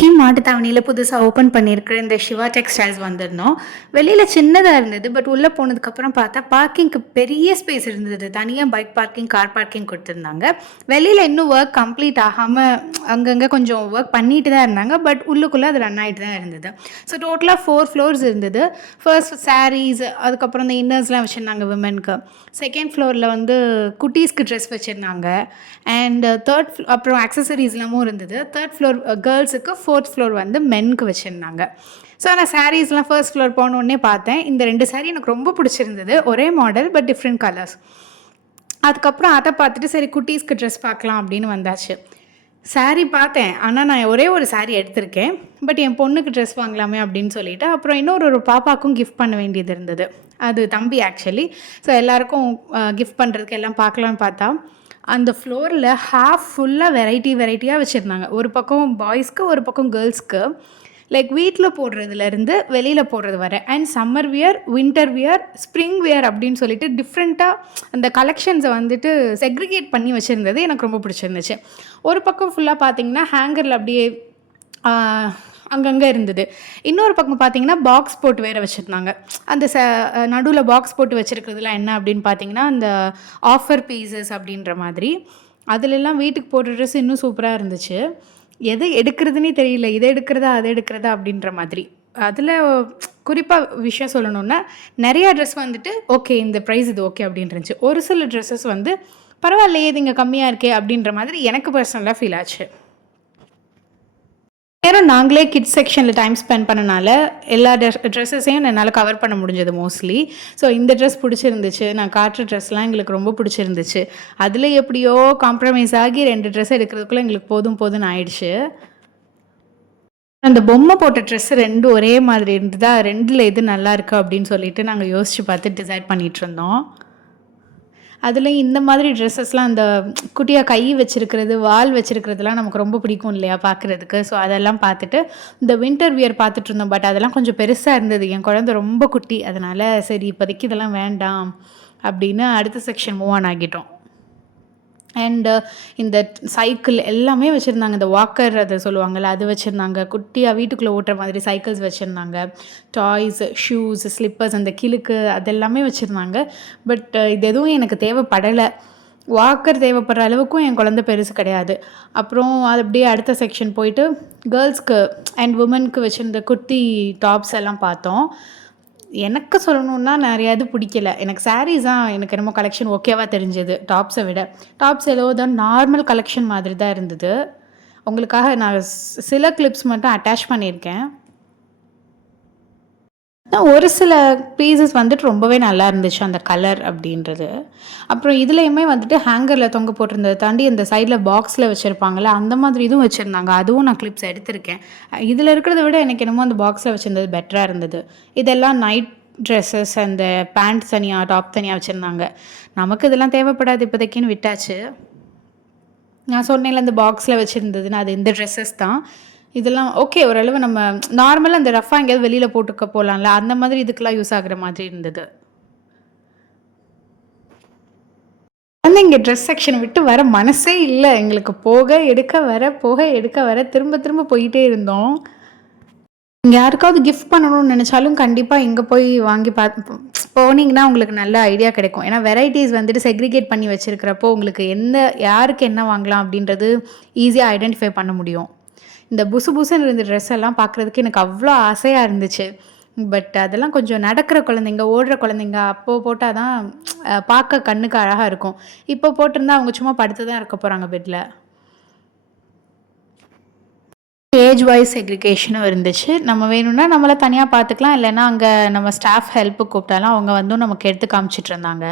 இன்னைக்கு மாட்டுத்தாவணியில புதுசா ஓப்பன் பண்ணியிருக்கிற இந்த சிவா டெக்ஸ்டைல்ஸ் வந்திருந்தோம். வெளியில சின்னதா இருந்தது. பட் உள்ள போனதுக்கப்புறம் பார்த்தா, பார்க்கிங்க்கு பெரிய ஸ்பேஸ் இருந்தது. தனியா பைக் பார்க்கிங், கார் பார்க்கிங் குடுத்துருந்தாங்க. வெளியில இன்னும் வொர்க் கம்ப்ளீட் ஆகாம அங்கங்க கொஞ்சம் வொர்க் பண்ணிட்டு தான் இருந்தாங்க. பட் உள்ளுக்குள்ள அது ரன் ஆயிட்டு தான் இருந்தது. ஸோ டோட்டலா 4 ஃப்ளோர்ஸ் இருந்தது. ஃபர்ஸ்ட் சாரீஸ், அதுக்கப்புறம் இந்த இன்னர்ஸ்லாம் வச்சிருந்தாங்க விமென்க்கு. செகண்ட் ஃப்ளோர்ல வந்து குட்டீஸ்க்கு ட்ரெஸ் வச்சிருந்தாங்க. அண்ட் அப்புறம் ஆக்சஸரீஸ்லாமும் இருந்தது. தேர்ட் ஃப்ளோர் கேர்ள்ஸுக்கு, ஃபோர்த் ஃப்ளோர் வந்து மென்க்கு வச்சுருந்தாங்க. ஸோ நான் சாரீஸ்லாம் ஃபர்ஸ்ட் ஃப்ளோர் போனோடனே பார்த்தேன். இந்த 2 சாரீ எனக்கு ரொம்ப பிடிச்சிருந்தது. ஒரே மாடல் பட் டிஃப்ரெண்ட் கலர்ஸ். அதுக்கப்புறம் அதை பார்த்துட்டு சரி குட்டீஸ்க்கு ட்ரெஸ் பார்க்கலாம் அப்படின்னு வந்தாச்சு. சாரீ பார்த்தேன். ஆனால் நான் ஒரே ஒரு சாரீ எடுத்திருக்கேன். பட் என் பொண்ணுக்கு ட்ரெஸ் வாங்கலாமே அப்படின்னு சொல்லிட்டு அப்புறம் இன்னொரு பாப்பாக்கும் கிஃப்ட் பண்ண வேண்டியது இருந்தது. அது தம்பி ஆக்சுவலி. ஸோ எல்லாருக்கும் கிஃப்ட் பண்ணுறதுக்கு எல்லாம் பார்க்கலான்னு பார்த்தா, அந்த ஃப்ளோரில் ஹாஃப் ஃபுல்லாக வெரைட்டியாக வச்சுருந்தாங்க. ஒரு பக்கம் பாய்ஸ்க்கு, ஒரு பக்கம் கேர்ள்ஸ்க்கு. லைக் வீட்டில் போடுறதுலேருந்து வெளியில் போடுறது வர and summer wear, winter wear, spring wear அப்படின்னு சொல்லிட்டு டிஃப்ரெண்ட்டாக அந்த கலெக்ஷன்ஸை வந்துட்டு செக்ரிகேட் பண்ணி வச்சுருந்தது எனக்கு ரொம்ப பிடிச்சிருந்துச்சு. ஒரு பக்கம் ஃபுல்லாக பார்த்தீங்கன்னா ஹேங்கரில் அப்படியே அங்கங்கே இருந்தது. இன்னொரு பக்கம் பார்த்தீங்கன்னா பாக்ஸ் போட்டு வேறு வச்சுருந்தாங்க. அந்த நடுவில் பாக்ஸ் போட்டு வச்சுருக்கிறதுலாம் என்ன அப்படின்னு பார்த்தீங்கன்னா, அந்த ஆஃபர் பீசஸ் அப்படின்ற மாதிரி. அதிலெல்லாம் வீட்டுக்கு போடுற ட்ரெஸ் இன்னும் சூப்பராக இருந்துச்சு. எது எடுக்கிறதுனே தெரியல. இதை எடுக்கிறதா, அதை எடுக்கிறதா அப்படின்ற மாதிரி. அதில் குறிப்பாக விஷயம் சொல்லணுன்னா, நிறையா ட்ரெஸ் வந்துட்டு ஓகே இந்த ப்ரைஸ் இது ஓகே அப்படின்னு இருந்துச்சு. ஒரு சில ட்ரெஸ்ஸஸ் வந்து பரவாயில்லையே இது இங்கே கம்மியாக இருக்கே அப்படின்ற மாதிரி எனக்கு பர்சனலாக ஃபீல் ஆச்சு. நேரம் நாங்களே கிட்ஸ் செக்ஷனில் டைம் ஸ்பெண்ட் பண்ணனால எல்லா ட்ரெஸ்ஸஸையும் என்னால் கவர் பண்ண முடிஞ்சது மோஸ்ட்லி. ஸோ இந்த ட்ரெஸ் பிடிச்சிருந்துச்சு. நான் காட்டுற ட்ரெஸ்லாம் எங்களுக்கு ரொம்ப பிடிச்சிருந்துச்சு. அதில் எப்படியோ காம்ப்ரமைஸ் ஆகி 2 ட்ரெஸ் எடுக்கிறதுக்குள்ளே எங்களுக்கு போதும்னு ஆயிடுச்சு. அந்த பொம்மை போட்ட ட்ரெஸ்ஸு 2 ஒரே மாதிரி இருந்ததா, 2ல் எது நல்லா இருக்கு அப்படின்னு சொல்லிட்டு நாங்கள் யோசித்து பார்த்து டிசைட் பண்ணிகிட்ருந்தோம். அதுலேயும் இந்த மாதிரி ட்ரெஸ்ஸஸ்லாம் அந்த குட்டியாக கை வச்சுருக்கிறது, வால் வச்சுருக்கிறதுலாம் நமக்கு ரொம்ப பிடிக்கும் இல்லையா பார்க்குறதுக்கு. ஸோ அதெல்லாம் பார்த்துட்டு இந்த வின்டர் வியர் பார்த்துட்ருந்தோம். பட் அதெல்லாம் கொஞ்சம் பெருசாக இருந்தது. என் குழந்தை ரொம்ப குட்டி. அதனால் சரி இப்போதைக்கு இதெல்லாம் வேண்டாம் அப்படின்னு அடுத்த செக்ஷன் மூவ் ஆன் ஆகிட்டோம். அண்டு இந்த சைக்கிள் எல்லாமே வச்சுருந்தாங்க. இந்த வாக்கர் அதை சொல்லுவாங்கள்ல, அது வச்சுருந்தாங்க. குட்டியாக வீட்டுக்குள்ளே ஓட்டுற மாதிரி சைக்கிள்ஸ் வச்சுருந்தாங்க. டாய்ஸ், ஷூஸ், ஸ்லிப்பர்ஸ், அந்த கிலுக்கு அதெல்லாமே வச்சுருந்தாங்க. பட் இது எதுவும் எனக்கு தேவைப்படலை. வாக்கர் தேவைப்படுற அளவுக்கும் என் குழந்தை பெருசு கிடையாது. அப்புறம் அது அப்படியே அடுத்த செக்ஷன் போயிட்டு கேர்ள்ஸ்க்கு அண்ட் உமனுக்கு வச்சுருந்த குர்த்தி டாப்ஸ் எல்லாம் பார்த்தோம். எனக்கு சொல்லணுன்னா நிறையா இது பிடிக்கல. எனக்கு சாரீஸ் தான் எனக்கு என்னமோ கலெக்ஷன் ஓகேவா தெரிஞ்சது டாப்ஸை விட. டாப்ஸ் ஏதோ தான் நார்மல் கலெக்ஷன் மாதிரி தான் இருந்தது. உங்களுக்காக நான் சில கிளிப்ஸ் மட்டும் அட்டாச் பண்ணியிருக்கேன். ஒரு சில பீசஸ் வந்துட்டு ரொம்பவே நல்லா இருந்துச்சு அந்த கலர் அப்படின்றது. அப்புறம் இதுலேயுமே வந்துட்டு ஹேங்கரில் தொங்க போட்டிருந்ததை தாண்டி இந்த சைடில் பாக்ஸில் வச்சுருப்பாங்கள்ல, அந்த மாதிரி இதுவும் வச்சுருந்தாங்க. அதுவும் நான் கிளிப்ஸ் எடுத்திருக்கேன். இதில் இருக்கிறத விட எனக்கு என்னமோ அந்த பாக்ஸில் வச்சுருந்தது பெட்டராக இருந்தது. இதெல்லாம் நைட் ட்ரெஸ்ஸஸ், அந்த பேண்ட் தனியாக, டாப் தனியாக வச்சுருந்தாங்க. நமக்கு இதெல்லாம் தேவைப்படாது இப்போதைக்குன்னு விட்டாச்சு. நான் சொன்னேன்ல இந்த பாக்ஸில் வச்சுருந்ததுன்னு, அது இந்த ட்ரெஸ்ஸஸ் தான். இதெல்லாம் ஓகே ஓரளவு நம்ம நார்மலாக அந்த ரஃபாக எங்கேயாவது வெளியில் போட்டுக்க போகலாம்ல, அந்த மாதிரி இதுக்கெல்லாம் யூஸ் ஆகுற மாதிரி இருந்தது. இங்கே ட்ரெஸ் செக்ஷனை விட்டு வர மனசே இல்லை எங்களுக்கு. போக எடுக்க வர, போக எடுக்க வர, திரும்ப போயிட்டே இருந்தோம். இங்கே யாருக்காவது கிஃப்ட் பண்ணணும்னு நினச்சாலும் கண்டிப்பாக இங்கே போய் வாங்கி போனீங்கன்னா உங்களுக்கு நல்ல ஐடியா கிடைக்கும். ஏன்னா வெரைட்டிஸ் வந்துட்டு செக்ரிகேட் பண்ணி வச்சுருக்கிறப்போ உங்களுக்கு யாருக்கு என்ன வாங்கலாம் அப்படின்றது ஈஸியாக ஐடென்டிஃபை பண்ண முடியும். இந்த புசுன்னு இருந்த ட்ரெஸ் எல்லாம் பார்க்குறதுக்கு எனக்கு அவ்வளோ ஆசையாக இருந்துச்சு. பட் அதெல்லாம் கொஞ்சம் நடக்கிற குழந்தைங்க, ஓடுற குழந்தைங்க அப்போது போட்டால் தான் பார்க்க கண்ணுக்கு அழகாக இருக்கும். இப்போ போட்டிருந்தா அவங்க சும்மா படுத்து தான் இருக்க போகிறாங்க பெட்டில். ஏஜ் வைஸ் செக்ரிகேஷனும் இருந்துச்சு. நம்ம வேணும்னா நம்மளை தனியாக பார்த்துக்கலாம், இல்லைன்னா அங்கே நம்ம ஸ்டாஃப் ஹெல்ப்புக்கு கூப்பிட்டாலும் அவங்க வந்து நமக்கு எடுத்து காமிச்சிட்டு இருந்தாங்க.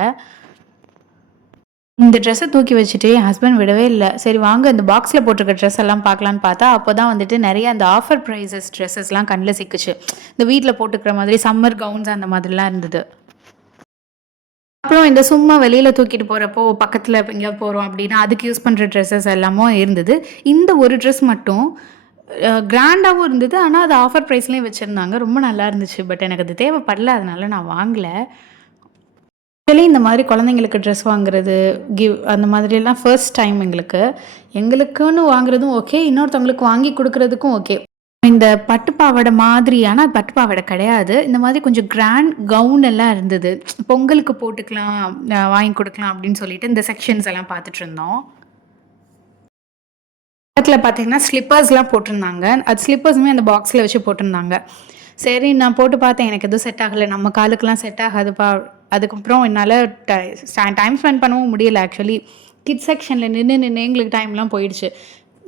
இந்த ட்ரெஸ்ஸை தூக்கி வச்சுட்டு என் ஹஸ்பண்ட் விடவே இல்லை. சரி வாங்க இந்த பாக்ஸில் போட்டிருக்க ட்ரெஸ் எல்லாம் பார்க்கலான்னு பார்த்தா, அப்போ தான் வந்துட்டு நிறைய அந்த ஆஃபர் ப்ரைஸஸ் ட்ரெஸ்ஸஸ்லாம் கண்ணில் சிக்குச்சு. இந்த வீட்டில் போட்டுக்கிற மாதிரி சம்மர் கவுன்ஸ் அந்த மாதிரிலாம் இருந்தது. அப்புறம் இந்த சும்மா வெளியில் தூக்கிட்டு போகிறப்போ பக்கத்தில் எங்கேயாவது போகிறோம் அப்படின்னா அதுக்கு யூஸ் பண்ணுற ட்ரெஸ்ஸஸ் எல்லாமும் இருந்தது. இந்த ஒரு ட்ரெஸ் மட்டும் கிராண்டாகவும் இருந்தது. ஆனால் அது ஆஃபர் ப்ரைஸ்லேயும் வச்சுருந்தாங்க. ரொம்ப நல்லா இருந்துச்சு. பட் எனக்கு அது தேவைப்படல, அதனால நான் வாங்கலை. இந்த மாதிரி குழந்தைங்களுக்கு ட்ரெஸ் வாங்குறது, அந்த மாதிரியெல்லாம் ஃபர்ஸ்ட் டைம் எங்களுக்குன்னு வாங்குறதும் ஓகே, இன்னொருத்தவங்களுக்கு வாங்கி கொடுக்குறதுக்கும் ஓகே. இந்த பட்டு பாவாடை மாதிரி, ஆனா பட்டு பாவாடை கிடையாது. இந்த மாதிரி கொஞ்சம் கிராண்ட் கவுன் எல்லாம் இருந்தது. பொங்கலுக்கு போட்டுக்கலாம், வாங்கி குடுக்கலாம் அப்படின்னு சொல்லிட்டு இந்த செக்ஷன்ஸ் எல்லாம் பார்த்துட்டுருந்தோம். பக்கத்துல பார்த்தீங்கன்னா, ஸ்லிப்பர்ஸ்லாம் போட்டிருந்தாங்க. அது ஸ்லிப்பர்ஸுமே அந்த பாக்ஸ்ல வச்சு போட்டிருந்தாங்க. சரி நான் போட்டு பார்த்தேன். எனக்கு எதுவும் செட் ஆகல. நம்ம காலுக்கெல்லாம் செட் ஆகாதுப்பா. அதுக்கப்புறம் என்னால டைம் ஸ்பெண்ட் பண்ணவும் முடியல ஆக்சுவலி. கிட்ஸ் செக்ஷன்ல நின்னு எங்களுக்கு டைம்லாம் போயிடுச்சு.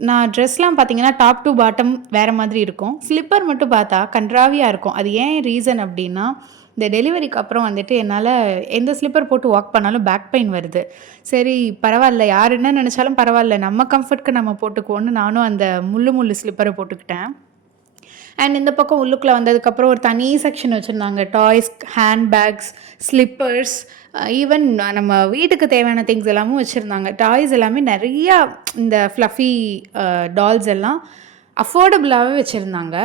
நான் ட்ரெஸ்லாம் பார்த்தீங்கன்னா, டாப் டூ பாட்டம் வேற மாதிரி இருக்கும். ஸ்லிப்பர் மட்டும் பார்த்தா கண்றாவியா இருக்கும். அது ஏன் ரீசன் அப்டின்னா, இந்த டெலிவரிக்கு அப்புறம் வந்துட்டு என்னால எந்த ஸ்லிப்பர் போட்டு வாக் பண்ணாலும் பேக் பெயின் வருது. சரி பரவால்ல, யார் என்ன நெனச்சாலும் பரவால்ல. நம்ம கம்ஃபர்ட்க்கு நம்ம போட்டுக்குவோன்னு நானும் அந்த முள்ளு ஸ்லிப்பர போட்டுக்கிட்டேன். அண்ட் இந்த பக்கம் உள்ளுக்குள்ள வந்ததுக்கப்புறம் ஒரு தனி செக்ஷன் வச்சுருந்தாங்க. Toys, hand bags, slippers, even நம்ம வீட்டுக்கு தேவையான திங்ஸ் எல்லாமும் வச்சுருந்தாங்க. டாய்ஸ் எல்லாமே நிறையா இந்த ஃப்ளஃபி டால்ஸ் எல்லாம் அஃபோர்டபுளாகவே வச்சுருந்தாங்க.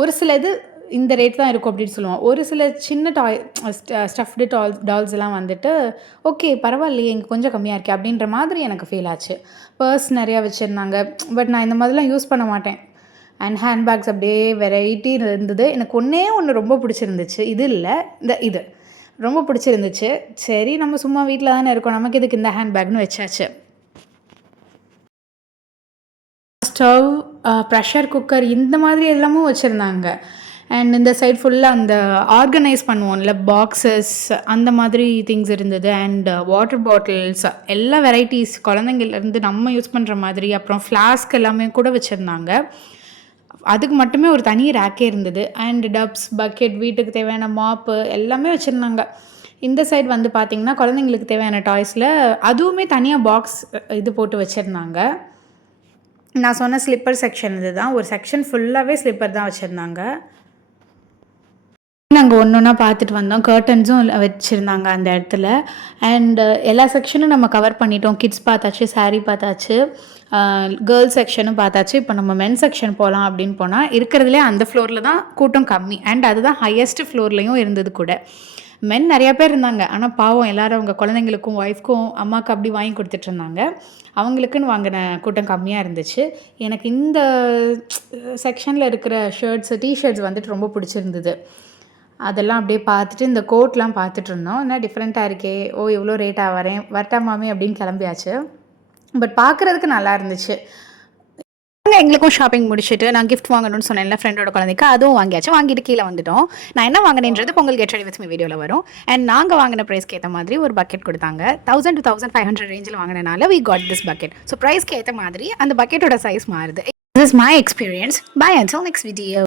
ஒரு சில இது இந்த ரேட் தான் இருக்கும் அப்படின்னு சொல்லுவோம். ஒரு சில சின்ன ஸ்டஃப்டு டால்ஸ் எல்லாம் வந்துட்டு ஓகே பரவாயில்லையே, இங்கே கொஞ்சம் கம்மியாக இருக்கே அப்படின்ற மாதிரி எனக்கு ஃபீல் ஆச்சு. பர்ஸ் நிறையா வச்சுருந்தாங்க. பட் நான் இந்த மாதிரிலாம் யூஸ் பண்ண மாட்டேன். அண்ட் ஹேண்ட்பேக்ஸ் அப்படியே வெரைட்டி இருந்தது. எனக்கு ஒன்று ரொம்ப பிடிச்சிருந்துச்சு. இது இல்லை, இது ரொம்ப பிடிச்சிருந்துச்சு. சரி நம்ம சும்மா வீட்டில் தானே இருக்கோம், நமக்கு எதுக்கு இந்த ஹேண்ட்பேக்னு வச்சாச்சு. ஸ்டவ், ப்ரெஷர் குக்கர் இந்த மாதிரி எல்லாமும் வச்சுருந்தாங்க. அண்ட் இந்த சைட் ஃபுல்லாக அந்த ஆர்கனைஸ் பண்ணுவோம்ல, பாக்ஸஸ் அந்த மாதிரி திங்ஸ் இருந்தது. அண்ட் வாட்டர் பாட்டில்ஸ் எல்லா வெரைட்டிஸ், குழந்தைங்கள்லேருந்து நம்ம யூஸ் பண்ணுற மாதிரி. அப்புறம் ஃப்ளாஸ்க் எல்லாமே கூட வச்சுருந்தாங்க. அதுக்கு மட்டுமே ஒரு தனி ரேக்கே இருந்தது. அண்ட் டப்ஸ், பக்கெட், வீட்டுக்கு தேவையான மாப்பு எல்லாமே வச்சுருந்தாங்க. இந்த சைடு வந்து பார்த்திங்கன்னா குழந்தைங்களுக்கு தேவையான டாய்ஸில் அதுவுமே தனியாக பாக்ஸ் இது போட்டு வச்சுருந்தாங்க. நான் சொன்ன ஸ்லிப்பர் செக்ஷன் இது தான். ஒரு செக்ஷன் ஃபுல்லாகவே ஸ்லிப்பர் தான் வச்சுருந்தாங்க. நாங்கள் ஒன்றா பார்த்துட்டு வந்தோம். கர்டன்ஸும் வச்சுருந்தாங்க அந்த இடத்துல. அண்ட் எல்லா செக்ஷனும் நம்ம கவர் பண்ணிட்டோம். கிட்ஸ் பார்த்தாச்சு, சாரீ பார்த்தாச்சு, கேர்ள்ஸ் செக்ஷனும் பார்த்தாச்சு. இப்போ நம்ம மென் செக்ஷன் போகலாம் அப்படின்னு போனால் இருக்கிறதுலே அந்த ஃப்ளோரில் தான் கூட்டம் கம்மி. அண்ட் அதுதான் ஹையஸ்ட் ஃப்ளோர்லேயும் இருந்தது கூட. மென் நிறையா பேர் இருந்தாங்க. ஆனால் பாவம் எல்லோரும் அவங்க குழந்தைங்களுக்கும் ஒய்ஃப்க்கும் அம்மாவுக்கு அப்படி வாங்கி கொடுத்துட்ருந்தாங்க. அவங்களுக்குன்னு வாங்கின கூட்டம் கம்மியாக இருந்துச்சு. எனக்கு இந்த செக்ஷனில் இருக்கிற ஷர்ட்ஸு, டிஷர்ட்ஸ் வந்துட்டு ரொம்ப பிடிச்சிருந்தது. அதெல்லாம் அப்படியே பார்த்துட்டு இந்த கோட்லாம் பார்த்துட்டு இருந்தோம். என்ன டிஃப்ரெண்ட்டாக இருக்கே, ஓ இவ்வளோ ரேட்டாக வரட்டாமாமே அப்படின்னு கிளம்பியாச்சு. பட் பார்க்குறதுக்கு நல்லா இருந்துச்சு. எங்களுக்கும் ஷாப்பிங் முடிச்சுட்டு நான் கிஃப்ட் வாங்கணும்னு சொன்னேன்ல ஃப்ரெண்டோட குழந்தைக்கு, அதுவும் வாங்கியாச்சு. வாங்கிட்டு கீழே வந்துட்டோம். நான் என்ன வாங்கினேன்றது Pongal get ready with me வீடியோவில் வரும். அண்ட் நாங்கள் வாங்கின ப்ரைஸ்க்கு ஏற்ற மாதிரி ஒரு பக்கெட் கொடுத்தாங்க. 1000 to 1500 ரேஞ்சில் வாங்கினால we got this bucket. So ப்ரைஸ்க்கு ஏற்ற மாதிரி அந்த பக்கெட்டோட சைஸ் மாறுது. This is my experience. Bye until next video.